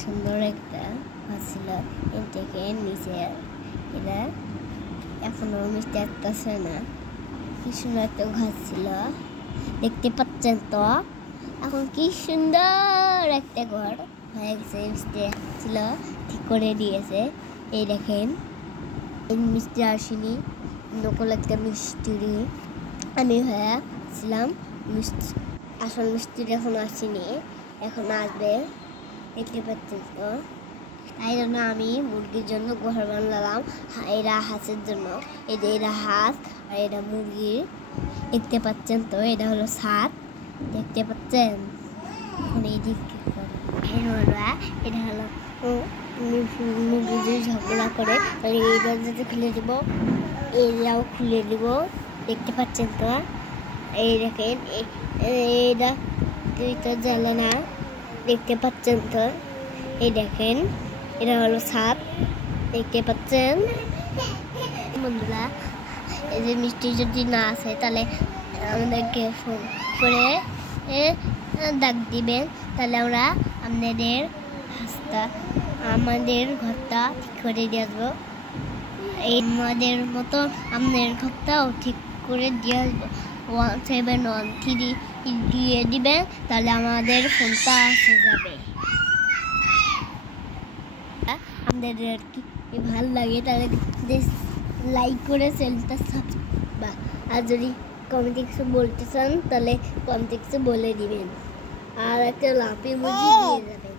সুন্দর একটা ঘর ছিল। এর থেকে নিচে এটা এখনো মিষ্টি আসতেছে না। কি সুন্দর একটা ঘর ছিল, দেখতে পাচ্ছেন তো। এখন কি সুন্দর একটা ঘর হয়ে গেছে। মিষ্টি ছিল, ঠিক করে দিয়েছে। এই দেখেন, এই মিষ্টি আসেনি, নকল একটা মিষ্টি আমি হয়েছিলাম। মিষ্টি আসল মিষ্টি এখন আসেনি, এখন আসবে, দেখতে পাচ্ছেন তো। তাই জন্য আমি মুরগির জন্য ঘর বানালাম, এরা হাঁসের জন্য। এই যে এরা হাঁস আর এরা মুরগি, দেখতে পাচ্ছেন তো। এটা হলো ছাদ, দেখতে পাচ্ছেন। এখন এই দিকে এটা হলো মুরগি যদি ঝগড়া করে তাহলে এই দরজাটা খুলে দিব, এরাও খুলে দিব, দেখতে পাচ্ছেন তো। এই দেখেন, এইটা দুইটা জ্বালানা, দেখতে পাচ্ছেন তো। এই দেখেন, এটা হলো ছাদ, দেখতে পাচ্ছেন। বন্ধুরা, এই যে মিষ্টি যদি না আসে তাহলে আমাদেরকে ফোন করে ডাক দিবেন, তাহলে আমরা আমাদের ঘরটা ঠিক করে দিয়ে আসবো। আমাদের মতো আপনার ঘরটাও ঠিক করে দিয়ে আসবো। 1713 দিয়ে দিবেন, তাহলে আমাদের ফোনটা আসে যাবে। আপনাদের কি ভালো লাগে তাহলে লাইক করে চ্যানেলটা সাবস্ক্রাইব, আর যদি কমেন্টে কিছু বলতে চান তাহলে কমেন্টে কিছু বলে দিবেন, আর একটা লাফি মুজি দিয়ে যাবেন,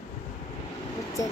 বুঝছেন।